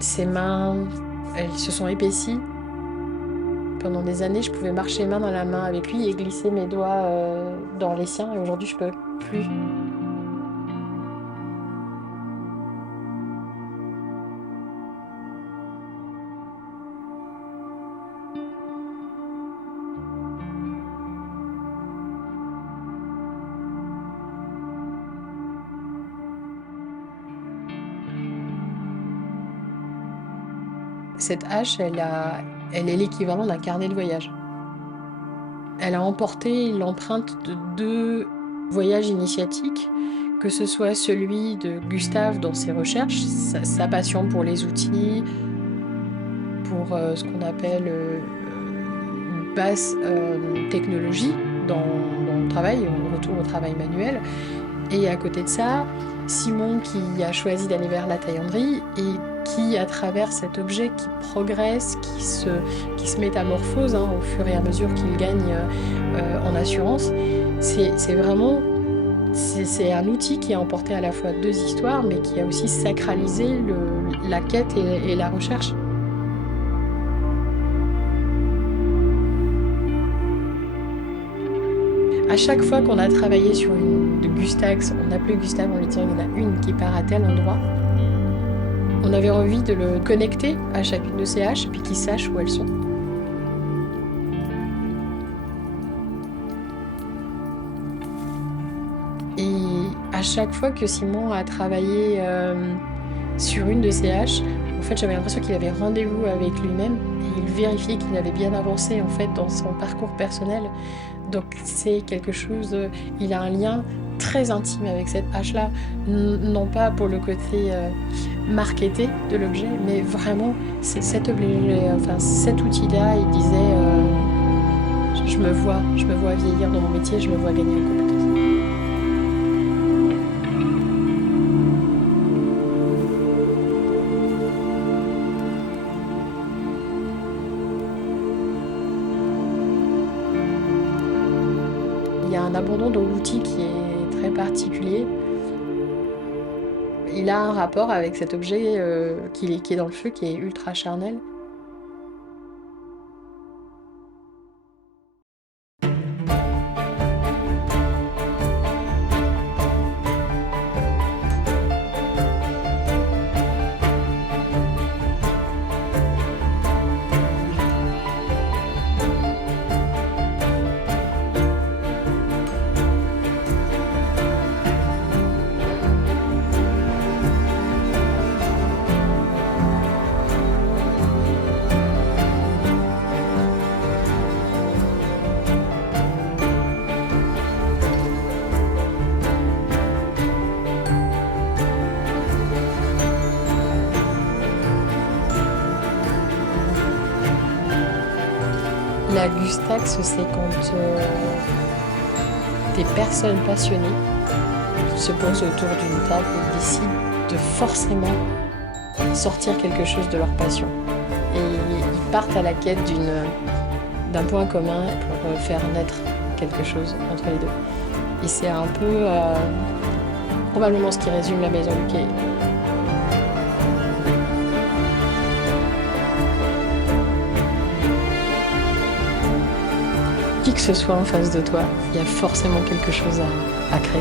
Ses mains, elles se sont épaissies. Pendant des années, je pouvais marcher main dans la main avec lui et glisser mes doigts dans les siens, et aujourd'hui, je peux plus. Cette hache, elle est l'équivalent d'un carnet de voyage. Elle a emporté l'empreinte de 2 voyages initiatiques, que ce soit celui de Gustave dans ses recherches, sa passion pour les outils, pour ce qu'on appelle une basse technologie dans le travail, on retourne au travail manuel. Et à côté de ça, Simon qui a choisi d'aller vers la taillanderie et qui, à travers cet objet qui progresse, qui se métamorphose au fur et à mesure qu'il gagne en assurance, c'est vraiment c'est un outil qui a emporté à la fois 2 histoires, mais qui a aussi sacralisé la quête et la recherche. À chaque fois qu'on a travaillé sur une de Gustax, on appelait Gustave en lui disant il y en a une qui part à tel endroit. On avait envie de le connecter à chacune de ces haches et puis qu'il sache où elles sont. Et à chaque fois que Simon a travaillé sur une de ces haches, en fait, j'avais l'impression qu'il avait rendez-vous avec lui-même et il vérifiait qu'il avait bien avancé en fait dans son parcours personnel. Donc c'est quelque chose, il a un lien très intime avec cette hache-là, non pas pour le côté marketé de l'objet, mais vraiment cet outil-là, il disait je me vois vieillir dans mon métier, je me vois gagner en compétences. Il y a un abandon dans l'outil qui est très particulier. Il a un rapport avec cet objet qui est dans le feu, qui est ultra charnel. La Gustax, c'est quand des personnes passionnées se posent autour d'une table et décident de forcément sortir quelque chose de leur passion. Et ils partent à la quête d'un point commun pour faire naître quelque chose entre les deux. Et c'est un peu probablement ce qui résume la Maison du Quai. Qui que ce soit en face de toi, il y a forcément quelque chose à créer.